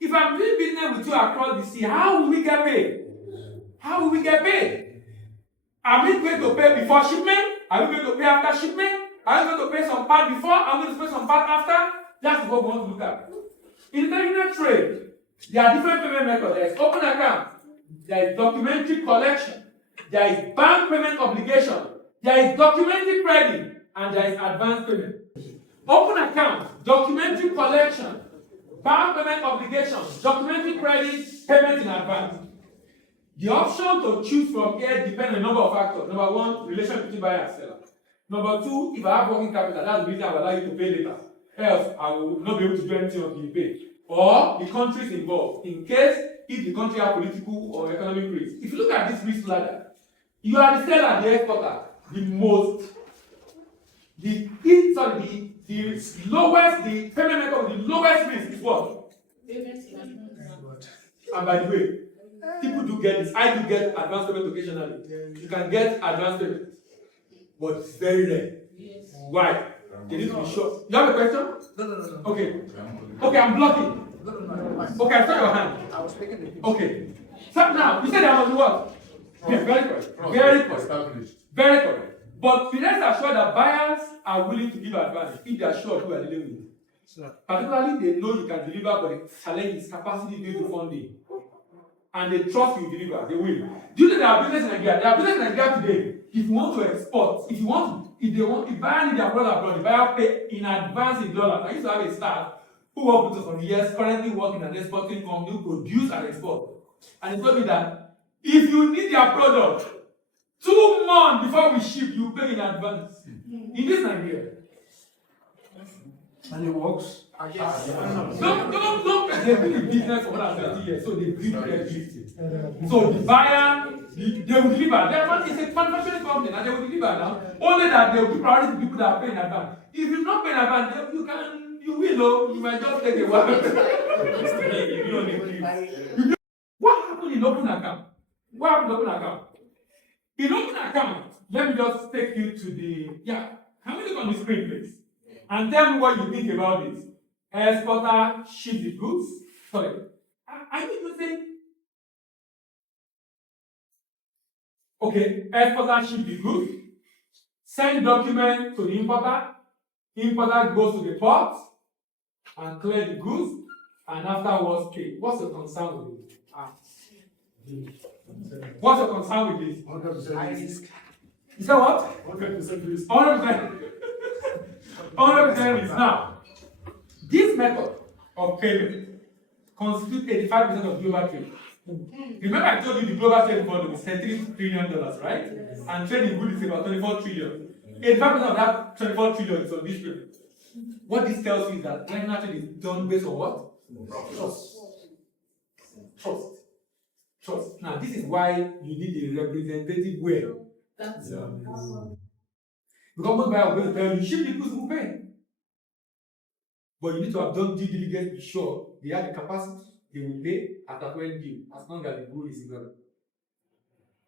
If I'm doing business with you across the sea, how will we get paid? How will we get paid? Are we going to pay before shipment? Are we going to pay after shipment? Are we going to pay some part before? Are we going to pay some part after? That's what we want to look at. In international trade, there are different payment methods. There is open account, there is documentary collection, there is bank payment obligation, there is documentary credit, and there is advance payment. Open account, documentary collection, bank payment obligation, documentary credit, payment in advance. The option to choose from here depends on a number of factors. Number one, relation between buyer and seller. Number two, if I have working capital, that's the reason I will allow you to pay later. Else, I will not be able to do anything until you pay. Or the countries involved, in case if the country has political or economic risk. If you look at this risk ladder, you are the seller, the exporter, the lowest, the payment method with the lowest risk is what? And by the way, people do get this. I do get advance payment occasionally. You can get advance payment, but it's very rare. Yes. Why? They need to be sure. You have a question? No. Okay. Okay, I'm blocking. No. Okay, I saw your hand. I was taking the picture. Okay. So now, you said I was what? Yes, very correct. Very correct. Very correct. But be rest assured that buyers are willing to give advance if they are sure who you are dealing with. Sure. Particularly, they know you can deliver, but the challenge is capacity due to funding. And they trust you deliver, they will. Do you know there are business in Nigeria? There are business in Nigeria today. If you want to export, if buyer need their product abroad, the buyer pay in advance in dollars. I used to have a staff who worked with us for years, currently working in an exporting company who produce and export. And he told me that if you need their product 2 months before we ship, you pay in advance. In this Nigeria. And it works. Yes. Don't they've been in business for more than 30 years, so they build credibility. So the buyer, they will deliver. It's a manufacturing company and they will deliver now. Only that they will give priority to people that are paying in advance. If you not pay in advance, you will, you might just take a while. What happened in open account? What happened in open account? In open account, let me just take you to the, can we look on the screen, please? And tell me what you think about this. Exporter ship the goods. Sorry. I need to say. Okay, exporter ship the goods. Send document to the importer. Importer goes to the port and clear the goods. And afterwards pay. What's your concern with it? What's your concern with this? 100%. Is that what? 100%. 100%. 100% is now. This method of payment constitutes 85% of global trade. Remember, I told you the global trade volume is $33 trillion, right? Yes. And trading goods is about 24 trillion. 85% of that 24 trillion is on this payment. What this tells you is that international trade is done based on what? Trust. Now, this is why you need a representative way. That's because most buyers will tell you, ship the goods will pay. But you need to have done due diligence to be sure they have the capacity, they will pay at that point due, as long as the good is available.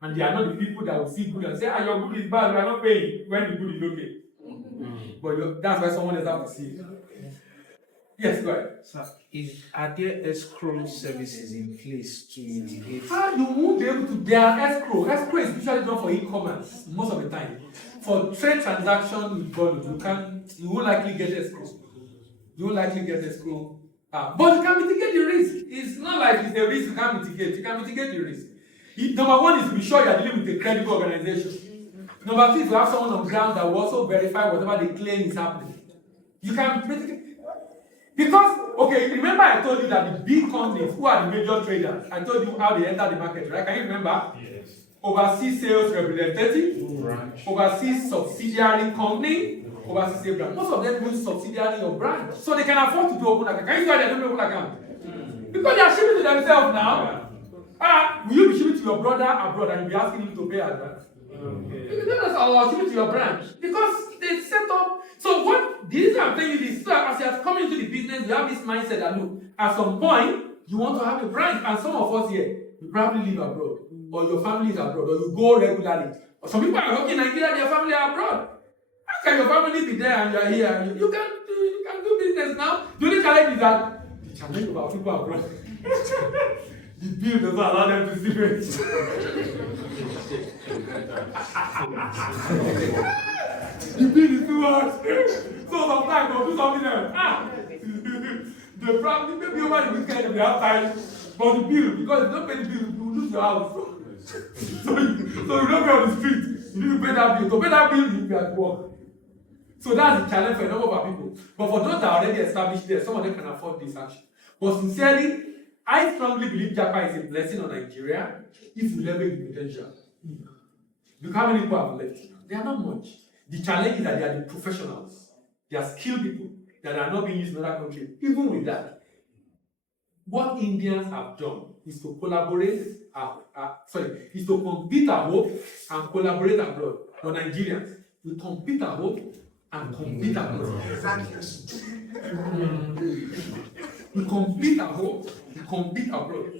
And they are not the people that will see good and say, your good is bad, we are not paying when the good is okay. But that's why someone else has to see it. Yes, go ahead. Sir, are there escrow services in place to mitigate? You won't be able to. There are escrow. Escrow is usually done for e-commerce most of the time. For trade transaction with volume, you won't likely get escrow. You won't likely get escrow. But you can mitigate the risk. It's not like it's a risk you can't mitigate. You can mitigate the risk. Number one is to be sure you are dealing with a credible organization. Number two is to have someone on ground that will also verify whatever they claim is happening. You can mitigate. Because, okay, remember I told you that the big companies, who are the major traders, I told you how they enter the market, right? Can you remember? Yes. Overseas sales representative, overseas subsidiary company, overseas sales brand. Most of them use subsidiary or brand. So they can afford to do open account. Can you see why they don't open account? Because they are shipping to themselves now. Will you be shipping to your brother abroad and you'll be asking him to pay advance? Because I'll ship it to your branch. Because they set up. So what the reason I'm telling you this, so as you have come into the business, you have this mindset that look, at some point you want to have a branch, and some of us here, you probably live abroad, or your family is abroad, or you go regularly. Or some people are working in Nigeria, their family are abroad. How can your family be there and you are here? You can do business now. The only challenge is that challenge of our people abroad. The bill does not allow them to see it. The bill is too much. So sometimes they'll do something else. They probably maybe over the weekend they have time for the bill, because if you don't pay the bill, you will lose your house. So you don't pay on the street. You need to pay that bill. To pay that bill, you need to be at work. So that's the challenge for a number of our people. But for those that are already established there, some of them can afford this action. But sincerely, I strongly believe Japa is a blessing on Nigeria if you leverage the potential. Look how many people have left. They are not much. The challenge is that they are the professionals. They are skilled people that are not being used in other countries. Even with that, what Indians have done is to collaborate, is to compete at home and collaborate abroad. For Nigerians, we compete at home and compete abroad. We compete at home, we compete abroad.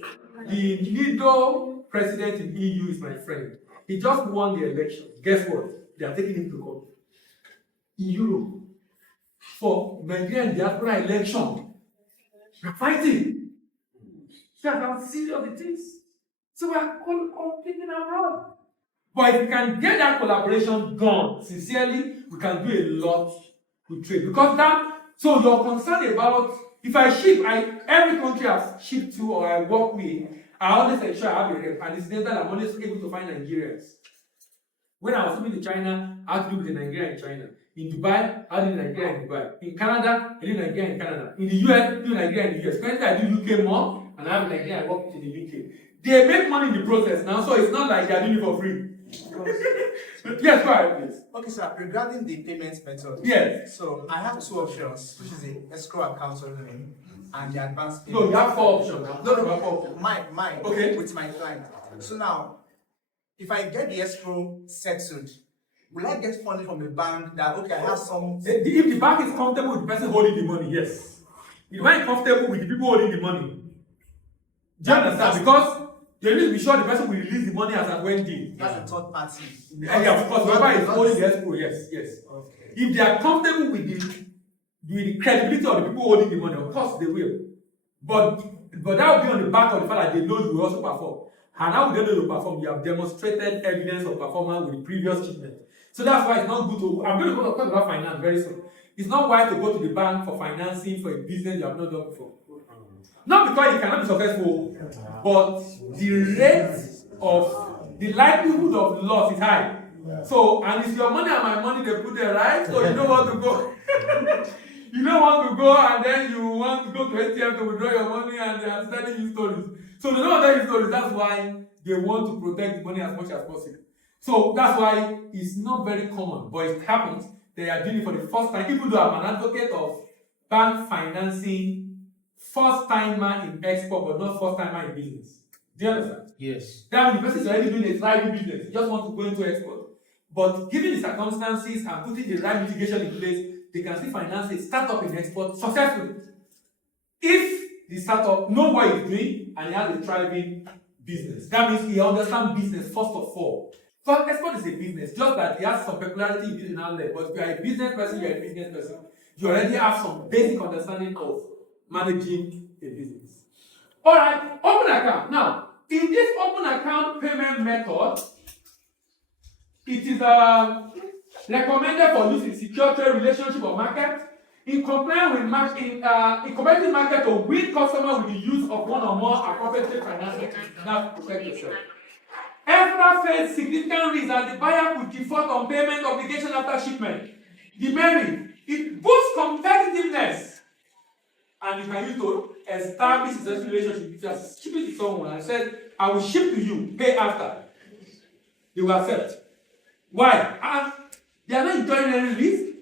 The leader president in EU is my friend. He just won the election. Guess what? They are taking him to court. In Europe. For Nigerian diaspora election. We're fighting. That's how serious it is. So we are competing abroad. But if we can get that collaboration done, sincerely, we can do a lot with trade. Because so you're concerned about, if I ship, every country I've shipped to or I work with, I always ensure I have a rep. And it's that I'm always able to find Nigerians. When I was moving to China, I had to do with the Nigerian in China. In Dubai, I did Nigeria in Dubai. In Canada, I did Nigeria in Canada. In the US, I do Nigeria in the US. Currently, I do UK more, and I have Nigeria I work with in the UK. They make money in the process now, so it's not like they're doing it for free. Yes, go ahead, please. Okay, sir. Regarding the payment method. Yes. So I have two options, which is the escrow account only and the advance No, payment. you have 4 options. No, you have 4 options. Mine. Okay. With my client. So now, if I get the escrow settled, will I get funding from the bank that, okay, I have some... If the bank is comfortable with the person holding the money, yes. If the bank is comfortable with the people holding the money, do you understand? Because they need to be sure the person will release the money as at when due. That's a third party. Yeah, of course, whoever is holding the escrow, yes. Okay. If they are comfortable with the credibility of the people holding the money, of course they will. But that will be on the back of the fact that they know you will also perform. And how would they know you perform? You have demonstrated evidence of performance with the previous shipment. So that's why it's not good to. I'm going to talk about finance very soon. It's not wise to go to the bank for financing for a business you have not done before. Not because you cannot be successful, but the rate of the likelihood of loss is high. So, and it's your money and my money they put there, right? So you don't want to go. You don't want to go and then you want to go to ATM to withdraw your money and they are telling you stories. So they don't want to tell you stories. That's why they want to protect the money as much as possible. So that's why it's not very common, but it happens. They are doing it for the first time. Even though I'm an advocate of bank financing, first timer in export, but not first timer in business. Do you understand? Yes. That the person is already doing a thriving business, he just wants to go into export. But given the circumstances and putting the right mitigation in place, they can still finance a startup in export successfully. If the startup knows what he's doing and he has a thriving business, that means he understands business first of all. So export is a business, just that he has some peculiarity in business outlet. But if you are a business person, you are a business person. You already have some basic understanding of managing a business. All right, open account. Now, in this open account payment method, it is recommended for use in secure trade relationship or market, in compliance with in competitive market to win customer with the use of one or more appropriate financing. Now, protect yourself. Extra face significant risk that the buyer could default on payment obligation after shipment. The merit, it boosts competitiveness. And you can use to establish a relationship. If you are shipping to someone and said, I will ship to you, pay after, they will accept. Why? They are not enjoying any risk.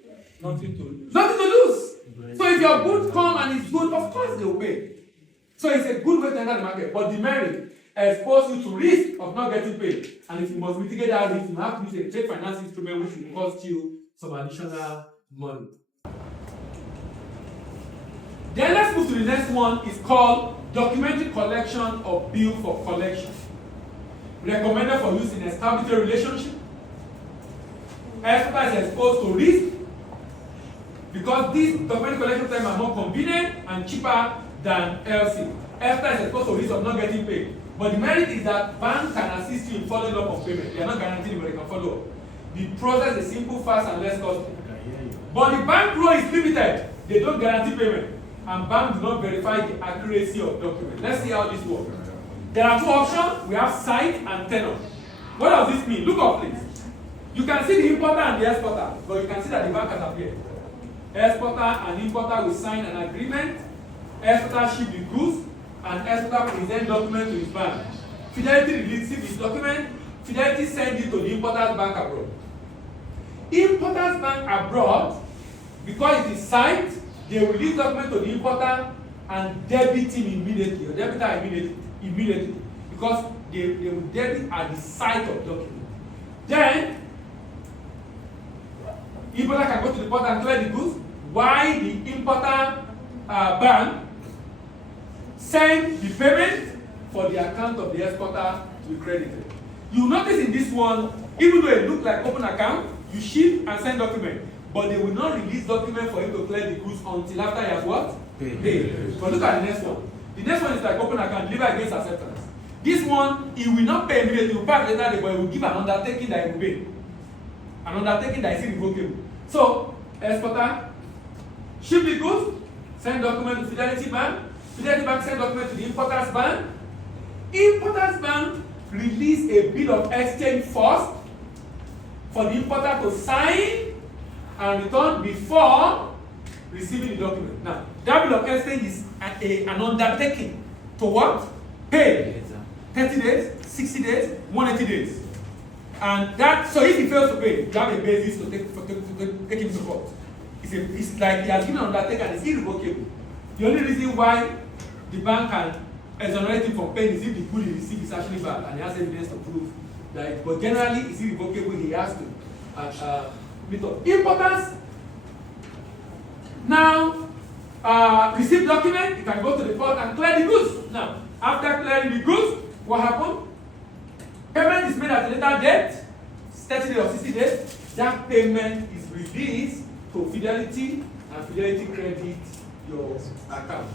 Nothing to lose. Nothing to lose. So if your goods come and it's good, of course they will pay. So it's a good way to enter the market. But the merit expose you to risk of not getting paid. And if you must mitigate that risk, you have to use a trade finance instrument which will cost you some additional money. Then let's move to the next one. It's called documented collection of bill for collection. Recommended for use in established relationship. Experts exposed to risk because these documented collection times are more convenient and cheaper than LC. EFTA is exposed to risk of not getting paid. But the merit is that bank can assist you in following up on payment. They are not guaranteed, but they can follow up. The process is simple, fast, and less costly. But the bank role is limited. They don't guarantee payment. And banks do not verify the accuracy of documents. Let's see how this works. There are two options. We have site and tenor. What does this mean? Look up, please. You can see the importer and the exporter, but you can see that the bank has appeared. Exporter and importer will sign an agreement. Exporter ship the goods, and exporter present document to his bank. Fidelity receives his document. Fidelity send it to the importer's bank abroad. Importer's bank abroad, because it is signed, they will release document to the importer and debit him immediately, or debit her immediately, because they will debit at the site of document. Then, importer can go to the port and clear the goods, while the importer bank send the payment for the account of the exporter to be credited. You notice in this one, even though it looks like open account, you ship and send document, but they will not release document for him to clear the goods until after he has what? Paid. But look at the next one. The next one is like open account, deliver against acceptance. This one, he will not pay immediately, he will pay later, but he will give an undertaking that he will pay. An undertaking that is irrevocable. So, exporter, ship the goods, send document to Fidelity Bank. Fidelity Bank send document to the importer's bank. Importer's bank release a bill of exchange first for the importer to sign and return before receiving the document. Now, that bill of exchange is an undertaking to what? Pay. 30 days, 60 days, 180 days. And that, so if he fails to pay, you have a basis to take him to court. It's like he has given an undertaking and it's irrevocable. The only reason why the bank can exonerate him from paying is if the good he received is actually bad and he has evidence to prove that. But generally, it's irrevocable. He has to meet up. Importance. Now, receive document. You can go to the port and clear the goods. Now, after clearing the goods, what happened? Payment is made at a later date, 30 days or 60 days. That payment is released to Fidelity, and Fidelity credit your account.